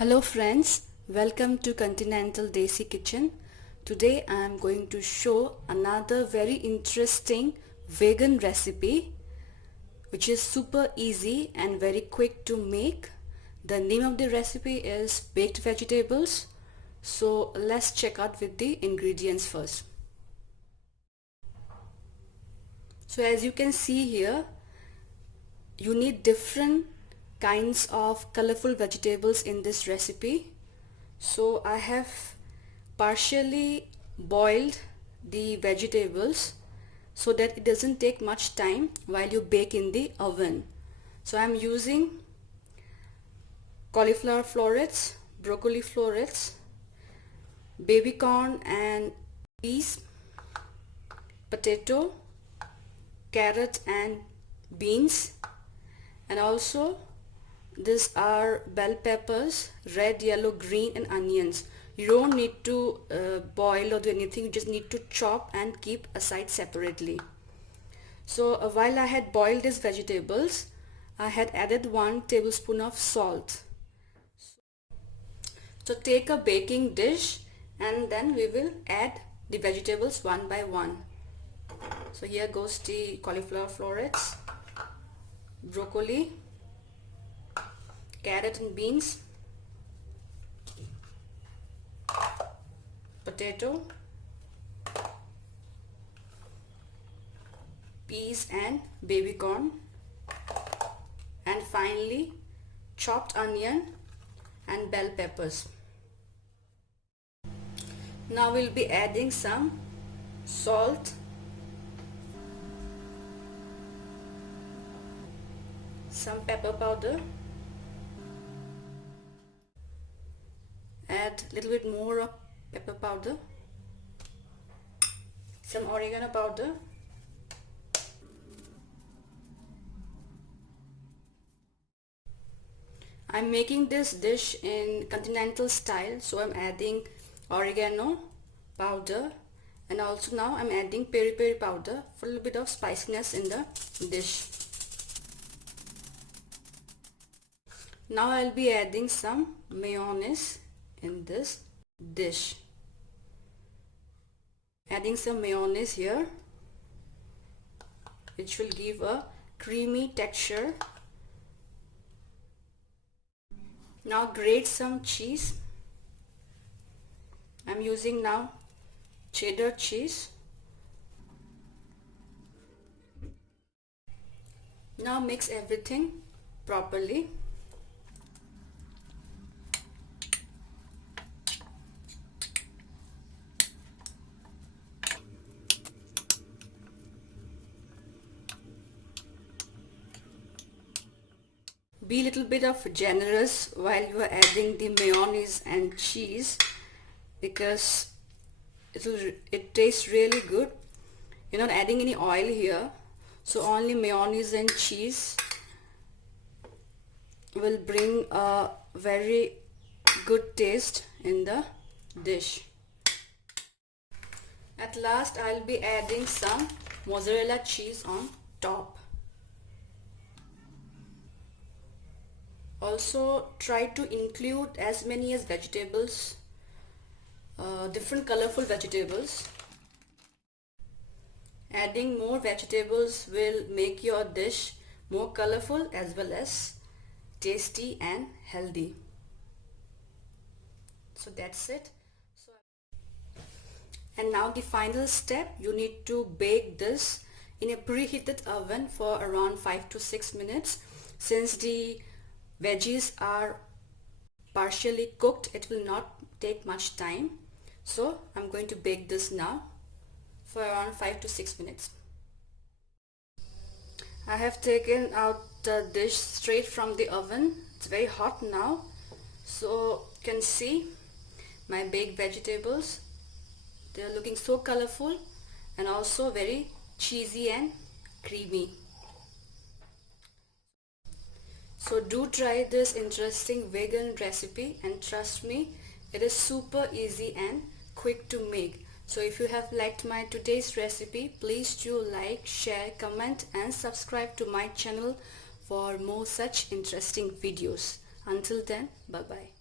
Hello friends, welcome to Continental Desi Kitchen. Today I am going to show another very interesting vegan recipe which is super easy and very quick to make. The name of the recipe is baked vegetables. So let's check out with the ingredients first. So as you can see here, you need different kinds of colorful vegetables in this recipe. So I have partially boiled the vegetables so that it doesn't take much time while you bake in the oven. So I'm using cauliflower florets, broccoli florets, baby corn and peas, potato, carrot and beans, and also these are bell peppers, red, yellow, green and onions. You don't need to boil or do anything, you just need to chop and keep aside separately. So while I had boiled these vegetables, I had added 1 tablespoon of salt. So take a baking dish and then we will add the vegetables one by one. So here goes the cauliflower florets, broccoli, carrot and beans, potato, peas and baby corn, and finally chopped onion and bell peppers. Now we'll be adding some salt, some pepper powder, add a little bit more of pepper powder, some oregano powder, I'm making this dish in continental style, so I'm adding oregano powder, and also now I'm adding peri powder for a little bit of spiciness in the dish. Now I'll be adding some mayonnaise in this dish. Adding some mayonnaise here, which will give a creamy texture. Now grate some cheese. I'm using now cheddar cheese. Now mix everything properly. Be a little bit of generous while you are adding the mayonnaise and cheese, because it tastes really good. You're not adding any oil here, so only mayonnaise and cheese will bring a very good taste in the dish. At last I'll be adding some mozzarella cheese on top. Also try to include as many as vegetables, different colorful vegetables. Adding more vegetables will make your dish more colorful as well as tasty and healthy. So that's it. And now the final step, you need to bake this in a preheated oven for around 5 to 6 minutes. Since the veggies are partially cooked, it will not take much time. So I'm going to bake this now for around 5 to 6 minutes. I have taken out the dish straight from the oven. It's very hot now. So you can see my baked vegetables. They're looking so colorful and also very cheesy and creamy. So do try this interesting vegan recipe, and trust me, it is super easy and quick to make. So if you have liked my today's recipe, please do like, share, comment and subscribe to my channel for more such interesting videos. Until then, bye bye.